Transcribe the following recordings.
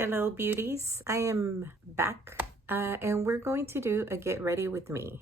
Hello beauties, I am back and we're going to do a get ready with me.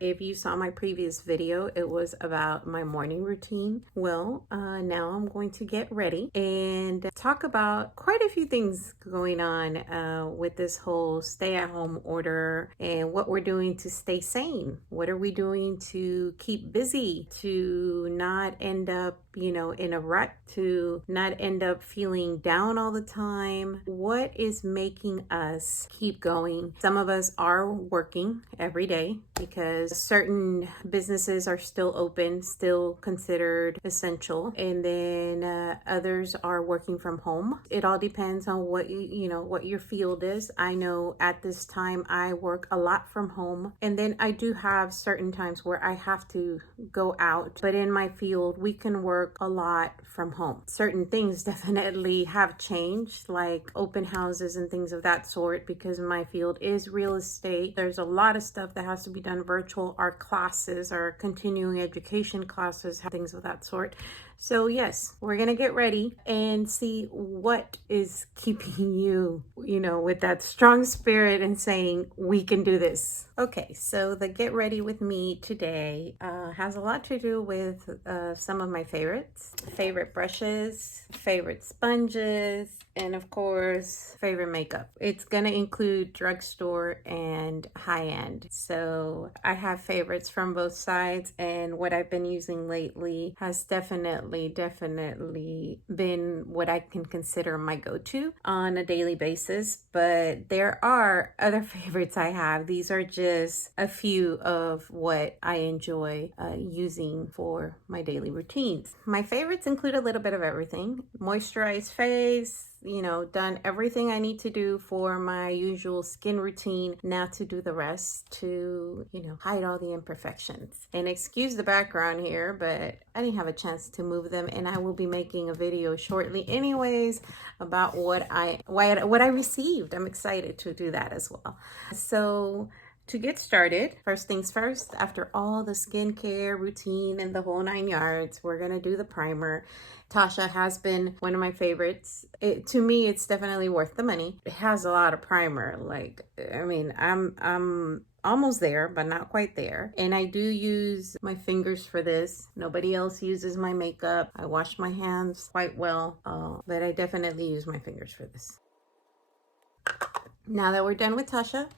If you saw my previous video, it was about my morning routine. Well, now I'm going to get ready and talk about quite a few things going on with this whole stay-at-home order and what we're doing to stay sane. What are we doing to keep busy, to not end up in a rut, to not end up feeling down all the time? What is making us keep going? Some of us are working every day because certain businesses are still open, still considered essential, and then others are working from home. It all depends on what what your field is. I know at this time I work a lot from home, and then I do have certain times where I have to go out, but in my field we can work a lot from home. Certain things definitely have changed, like open houses and things of that sort, because my field is real estate. There's a lot of stuff that has to be done virtual. Our classes, our continuing education classes, things of that sort. So yes, we're gonna get ready and see what is keeping you, with that strong spirit and saying we can do this. Okay, so the get ready with me today has a lot to do with some of my favorites, favorite brushes, favorite sponges, and of course, favorite makeup. It's gonna include drugstore and high-end. So I have favorites from both sides, and what I've been using lately has definitely been what I can consider my go-to on a daily basis. But there are other favorites I have. These are just a few of what I enjoy using for my daily routines. My favorites include a little bit of everything. Moisturized face, done everything I need to do for my usual skin routine. Now to do the rest, to, hide all the imperfections. And excuse the background here, but I didn't have a chance to move them, and I will be making a video shortly anyways about what I received. I'm excited to do that as well. So to get started, first things first, after all the skincare routine and the whole 9 yards, we're gonna do the primer. Tasha has been one of my favorites. To me, it's definitely worth the money. It has a lot of primer. I'm almost there, but not quite there. And I do use my fingers for this. Nobody else uses my makeup. I wash my hands quite well, but I definitely use my fingers for this. Now that we're done with Tasha,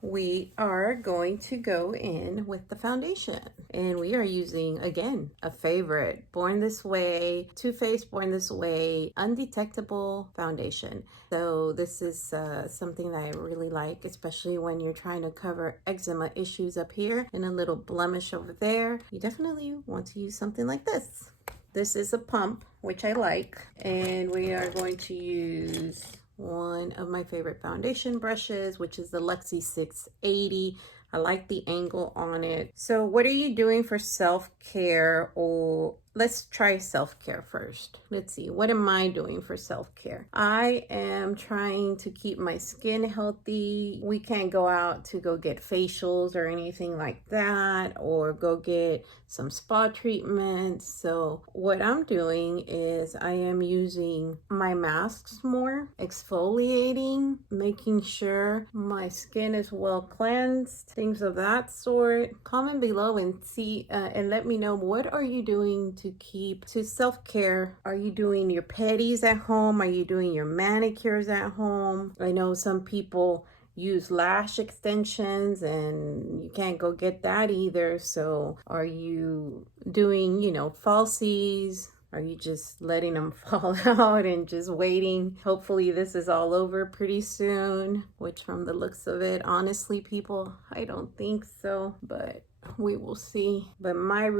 we are going to go in with the foundation, and we are using, again, a favorite, Born This Way, Too Faced Born This Way undetectable foundation. So this is something that I really like, especially when you're trying to cover eczema issues up here and a little blemish over there. You definitely want to use something like this. This is a pump, which I like, and we are going to use one of my favorite foundation brushes, which is the Luxie 680. I like the angle on it. So what are you doing for self-care? Or let's try self-care first. Let's see, what am I doing for self-care? I am trying to keep my skin healthy. We can't go out to go get facials or anything like that, or go get some spa treatments. So what I'm doing is I am using my masks more, exfoliating, making sure my skin is well cleansed, things of that sort. Comment below and see and let me know, what are you doing to keep to self-care? Are you doing your pedis at home? Are you doing your manicures at home? I know some people use lash extensions and you can't go get that either. So are you doing, falsies? Are you just letting them fall out and just waiting? Hopefully this is all over pretty soon, which from the looks of it, honestly, people, I don't think so, but we will see. But my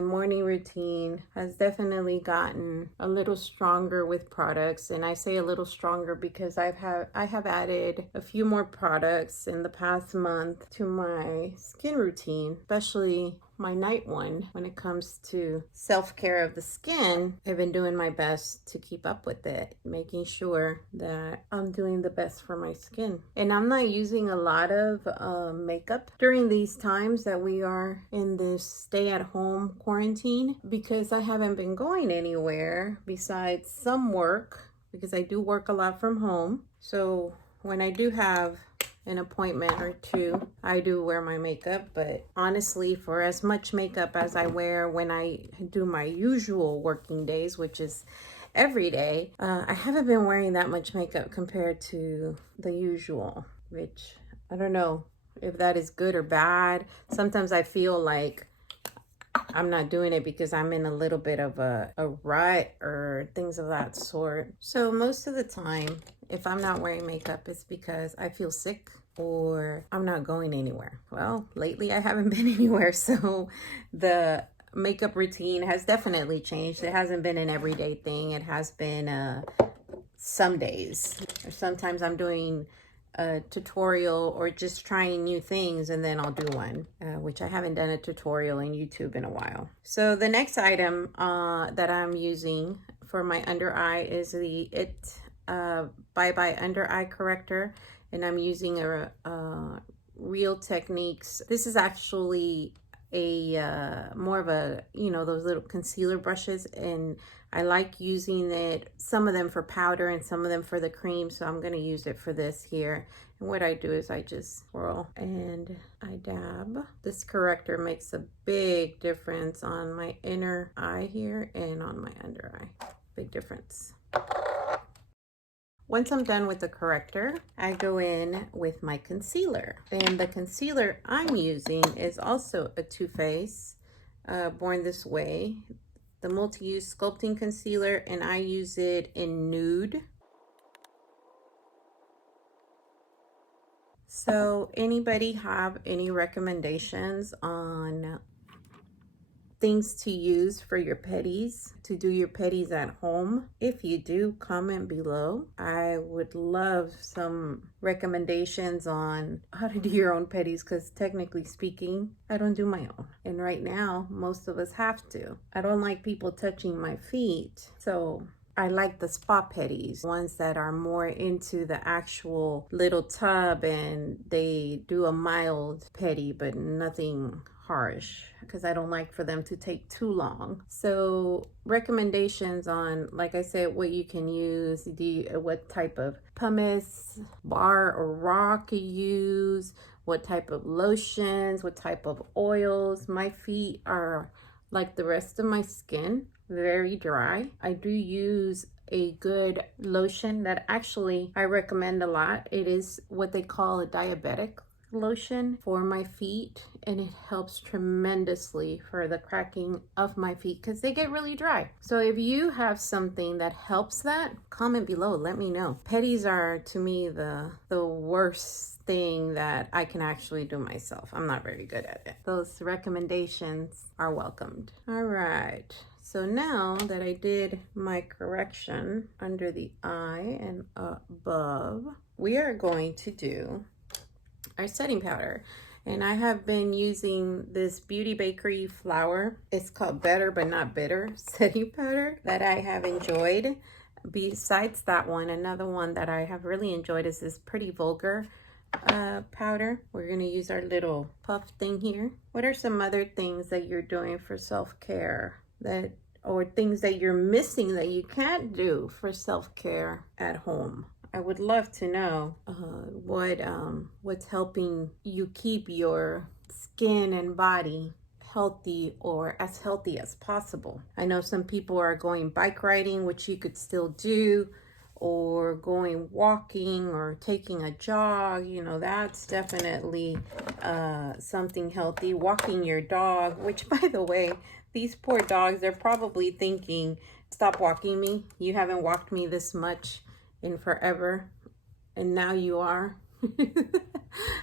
morning routine has definitely gotten a little stronger with products. And I say a little stronger because I have added a few more products in the past month to my skin routine, especially my night one. When it comes to self-care of the skin, I've been doing my best to keep up with it, making sure that I'm doing the best for my skin. And I'm not using a lot of makeup during these times that we are in this stay-at-home quarantine, because I haven't been going anywhere besides some work because I do work a lot from home. So when I do have an appointment or two, I do wear my makeup. But honestly, for as much makeup as I wear when I do my usual working days, which is every day, I haven't been wearing that much makeup compared to the usual, which I don't know if that is good or bad. Sometimes I feel like I'm not doing it because I'm in a little bit of a rut or things of that sort. So most of the time, if I'm not wearing makeup, it's because I feel sick or I'm not going anywhere. Well, lately I haven't been anywhere, so the makeup routine has definitely changed. It hasn't been an everyday thing. It has been some days, or sometimes I'm doing a tutorial or just trying new things, and then I'll do one, which I haven't done a tutorial in YouTube in a while. So the next item that I'm using for my under eye is the Bye Bye Under Eye Corrector, and I'm using a Real Techniques. This is actually a more of a, you know, those little concealer brushes, and I like using it, some of them for powder and some of them for the cream, so I'm going to use it for this here. And what I do is I just swirl and I dab. This corrector makes a big difference on my inner eye here and on my under eye. Big difference. Once I'm done with the corrector, I go in with my concealer. And the concealer I'm using is also a Too Faced Born This Way, the multi-use sculpting concealer, and I use it in nude. So anybody have any recommendations on things to use for your petties, to do your petties at home? If you do, comment below. I would love some recommendations on how to do your own petties, because technically speaking, I don't do my own. And right now, most of us have to. I don't like people touching my feet, so I like the spa petties, ones that are more into the actual little tub and they do a mild petty, but nothing harsh, because I don't like for them to take too long. So recommendations on, like I said, what you can use, what type of pumice, bar or rock you use, what type of lotions, what type of oils. My feet are like the rest of my skin, very dry. I do use a good lotion that actually I recommend a lot. It is what they call a diabetic lotion for my feet, and it helps tremendously for the cracking of my feet because they get really dry. So if you have something that helps that, comment below, let me know. Petties are, to me, the worst thing that I can actually do myself. I'm not very good at it. Those recommendations are welcomed. All right, so now that I did my correction under the eye and above, we are going to do our setting powder. And I have been using this Beauty Bakery flour. It's called Better But Not Bitter setting powder that I have enjoyed. Besides that one, another one that I have really enjoyed is this Pretty Vulgar powder. We're going to use our little puff thing here. What are some other things that you're doing for self-care, or things that you're missing that you can't do for self-care at home? I would love to know what's helping you keep your skin and body healthy, or as healthy as possible. I know some people are going bike riding, which you could still do, or going walking or taking a jog. You know, that's definitely something healthy. Walking your dog, which, by the way, these poor dogs, they're probably thinking, stop walking me. You haven't walked me this much in forever, and now you are.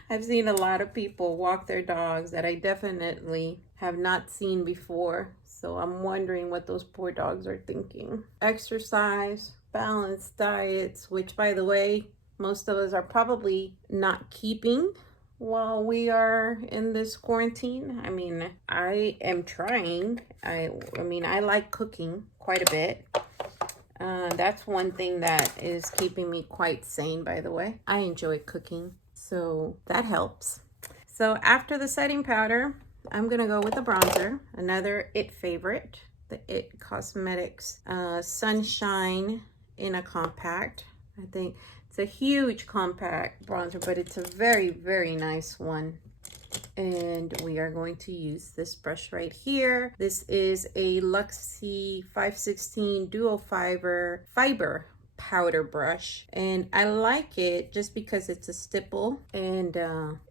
I've seen a lot of people walk their dogs that I definitely have not seen before, so I'm wondering what those poor dogs are thinking. Exercise, balanced diets, which, by the way, most of us are probably not keeping while we are in this quarantine. I mean, I am trying. I mean, I like cooking quite a bit. That's one thing that is keeping me quite sane, by the way. I enjoy cooking, so that helps. So after the setting powder, I'm gonna go with the bronzer, another IT favorite, the IT Cosmetics Sunshine in a compact. I think it's a huge compact bronzer, but it's a very, very nice one. And we are going to use this brush right here. This is a Luxie 516 dual fiber powder brush, and I like it just because it's a stipple, and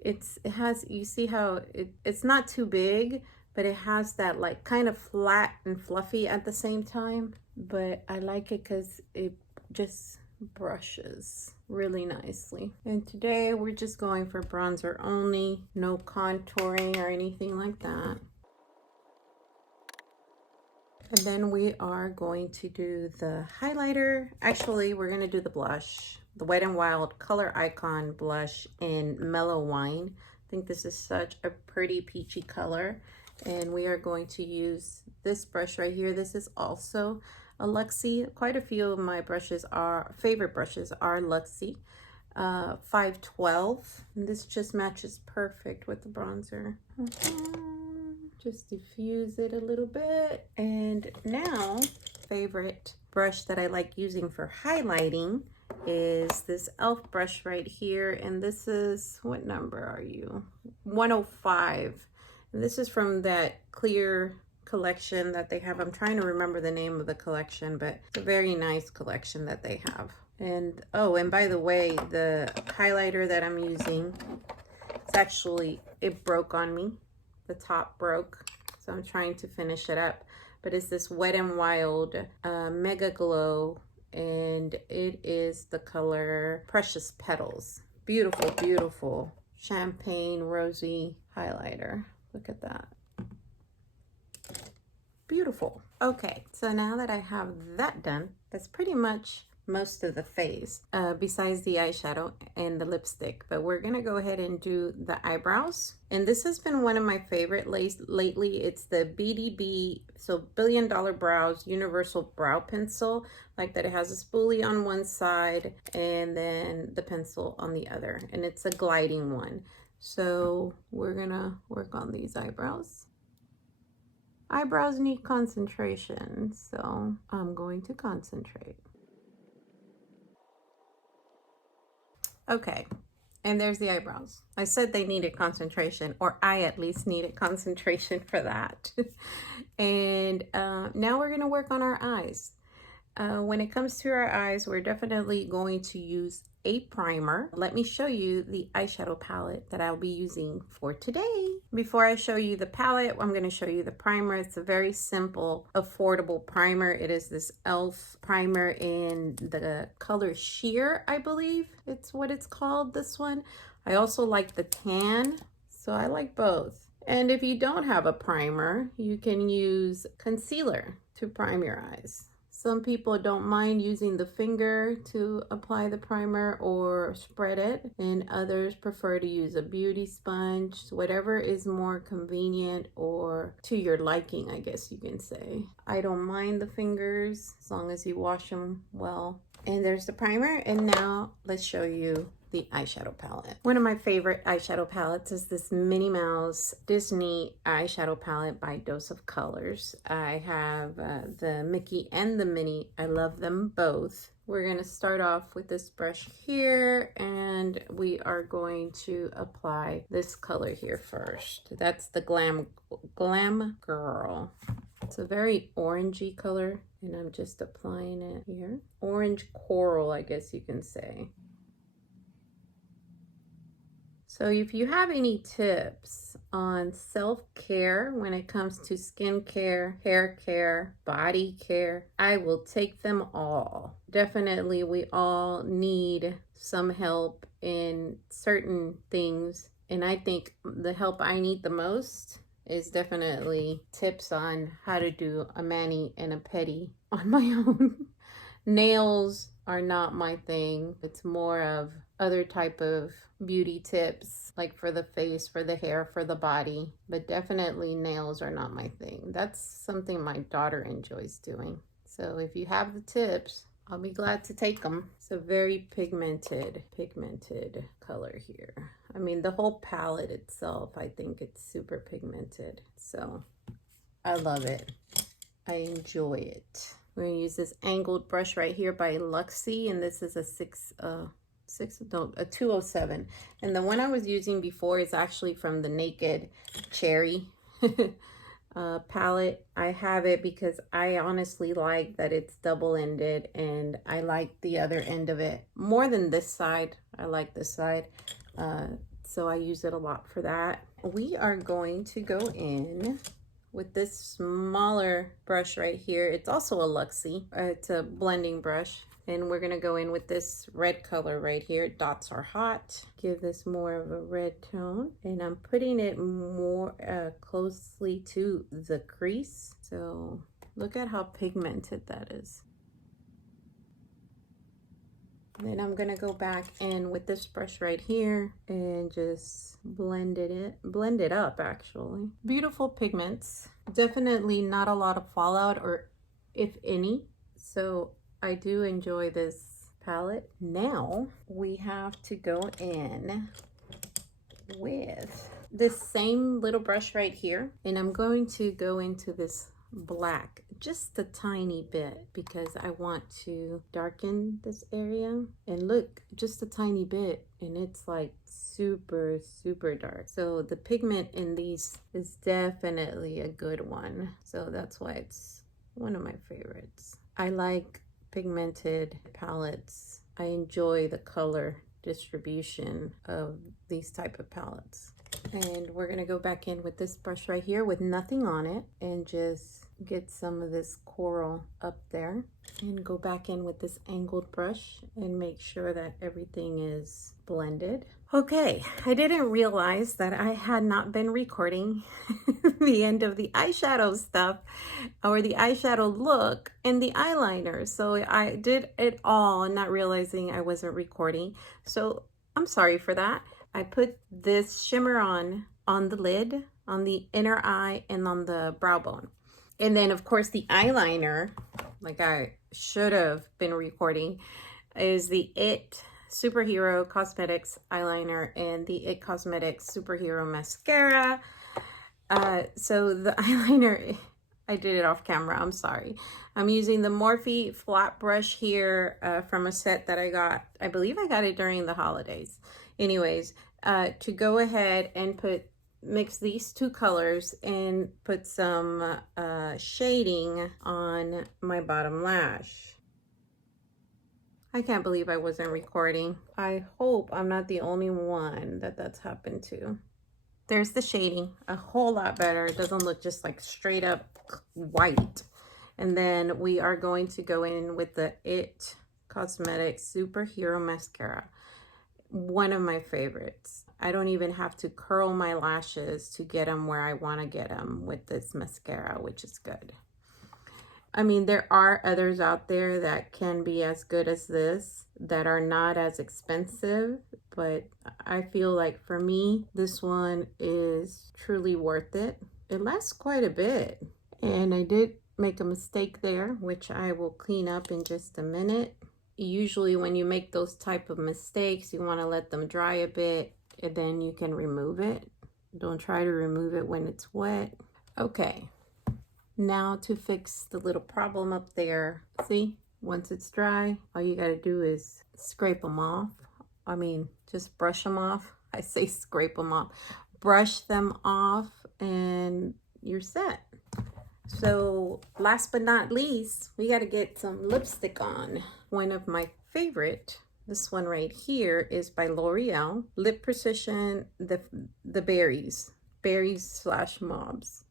it has, you see how it's not too big, but it has that like kind of flat and fluffy at the same time. But I like it because it just brushes really nicely. And today we're just going for bronzer only, no contouring or anything like that. And then we are going to do the highlighter. Actually, we're going to do the blush, the Wet n Wild Color Icon blush in Mellow Wine. I think this is such a pretty peachy color. And we are going to use this brush right here. This is also a Luxie. Quite a few of my favorite brushes are Luxie 512. And this just matches perfect with the bronzer. Just diffuse it a little bit. And now, favorite brush that I like using for highlighting is this e.l.f. brush right here. And this is, what number are you? 105. And this is from that clear collection that they have. I'm trying to remember the name of the collection, but it's a very nice collection that they have. And oh, and by the way, the highlighter that I'm using, it's actually, it broke on me. The top broke, so I'm trying to finish it up. But it's this Wet n Wild Mega Glow, and it is the color Precious Petals. Beautiful, beautiful champagne rosy highlighter. Look at that. Beautiful. Okay, so now that I have that done, that's pretty much most of the face, besides the eyeshadow and the lipstick. But we're gonna go ahead and do the eyebrows. And this has been one of my favorite lately. It's the BDB, so Billion Dollar Brows Universal Brow Pencil. Like that, it has a spoolie on one side and then the pencil on the other. And it's a gliding one. So we're gonna work on these eyebrows. Eyebrows need concentration, so I'm going to concentrate. Okay, and there's the eyebrows. I said they needed concentration, or I at least needed concentration for that. And now we're gonna work on our eyes. When it comes to our eyes, we're definitely going to use a primer. Let me show you the eyeshadow palette that I'll be using for today. Before I show you the palette, I'm going to show you the primer. It's a very simple, affordable primer. It is this e.l.f. primer in the color Sheer, I believe it's what it's called, this one. I also like the tan, so I like both. And if you don't have a primer, you can use concealer to prime your eyes. Some people don't mind using the finger to apply the primer or spread it, and others prefer to use a beauty sponge, whatever is more convenient or to your liking, I guess you can say. I don't mind the fingers as long as you wash them well. And there's the primer, and now let's show you the eyeshadow palette. One of my favorite eyeshadow palettes is this Minnie Mouse Disney eyeshadow palette by Dose of Colors. I have the Mickey and the Minnie. I love them both. We're gonna start off with this brush here, and we are going to apply this color here first. That's the Glam Girl. It's a very orangey color, and I'm just applying it here. Orange coral, I guess you can say. So if you have any tips on self-care when it comes to skincare, hair care, body care, I will take them all. Definitely, we all need some help in certain things. And I think the help I need the most is definitely tips on how to do a mani and a pedi on my own. Nails are not my thing. It's more of other type of beauty tips, like for the face, for the hair, for the body. But definitely nails are not my thing. That's something my daughter enjoys doing. So if you have the tips, I'll be glad to take them. It's a very pigmented color here. I mean, the whole palette itself, I think it's super pigmented. So I love it. I enjoy it. We're gonna use this angled brush right here by Luxie, and this is a 207. And the one I was using before is actually from the Naked Cherry palette. I have it because I honestly like that it's double-ended, and I like the other end of it more than this side. I like this side, so I use it a lot for that. We are going to go in with this smaller brush right here. It's also a Luxie. It's a blending brush. And we're gonna go in with this red color right here. Dots Are Hot. Give this more of a red tone. And I'm putting it more closely to the crease. So look at how pigmented that is. Then I'm gonna go back in with this brush right here and just blend it up actually. Beautiful pigments. Definitely not a lot of fallout, or if any. So I do enjoy this palette. Now we have to go in with this same little brush right here, and I'm going to go into this black just a tiny bit because I want to darken this area. And look, just a tiny bit, and it's like super dark. So the pigment in these is definitely a good one, so that's why it's one of my favorites. I like pigmented palettes. I enjoy the color distribution of these type of palettes. And we're gonna go back in with this brush right here with nothing on it and just get some of this coral up there, and go back in with this angled brush and make sure that everything is blended. Okay, I didn't realize that I had not been recording the end of the eyeshadow stuff, or the eyeshadow look, and the eyeliner. So I did it all not realizing I wasn't recording. So I'm sorry for that. I put this shimmer on the lid, on the inner eye, and on the brow bone. And then of course the eyeliner, like I should have been recording, is the It Superhero Cosmetics eyeliner and the It Cosmetics Superhero Mascara. So the eyeliner, I did it off camera, I'm sorry. I'm using the Morphe flat brush here from a set that I got. I believe I got it during the holidays. Anyways, to go ahead and mix these two colors and put some shading on my bottom lash. I can't believe I wasn't recording. I hope I'm not the only one that's happened to. There's the shading, a whole lot better. It doesn't look just like straight up white. And then we are going to go in with the It Cosmetics Superhero Mascara. One of my favorites. I don't even have to curl my lashes to get them where I want to get them with this mascara, which is good. I mean, there are others out there that can be as good as this, that are not as expensive, but I feel like for me, this one is truly worth it. It lasts quite a bit, and I did make a mistake there, which I will clean up in just a minute. Usually when you make those type of mistakes, you want to let them dry a bit, and then you can remove it. Don't try to remove it when it's wet. Okay. Now to fix the little problem up there. See, once it's dry, all you gotta do is scrape them off. I mean, just brush them off. I say scrape them off. Brush them off and you're set. So last but not least, we gotta get some lipstick on. One of my favorite, this one right here, is by L'Oreal. Lip Precision, the berries / mobs.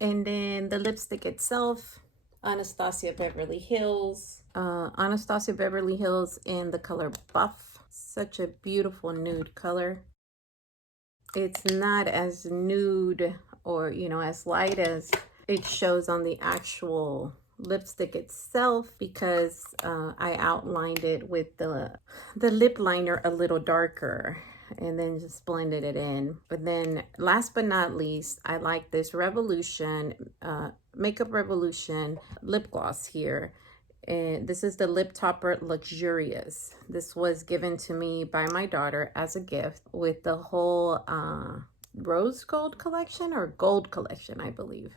And then the lipstick itself, Anastasia Beverly Hills. Anastasia Beverly Hills in the color Buff. Such a beautiful nude color. It's not as nude or, you know, as light as it shows on the actual lipstick itself, because I outlined it with the lip liner a little darker, and then just blended it in. But then last but not least, I like this Revolution, Makeup Revolution lip gloss here. And this is the Lip Topper Luxurious. This was given to me by my daughter as a gift with the whole rose gold collection, or gold collection, I believe.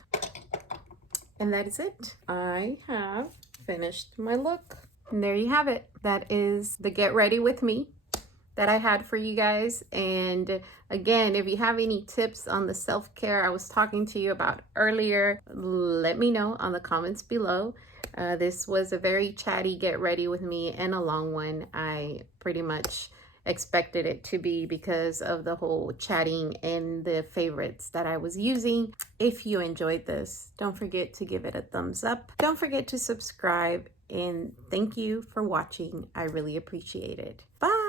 And that is it. I have finished my look. And there you have it. That is the get ready with me that I had for you guys. And again, if you have any tips on the self-care I was talking to you about earlier, let me know on the comments below. This was a very chatty get ready with me and a long one. I pretty much expected it to be because of the whole chatting and the favorites that I was using. If you enjoyed this, don't forget to give it a thumbs up. Don't forget to subscribe, and thank you for watching. I really appreciate it. Bye.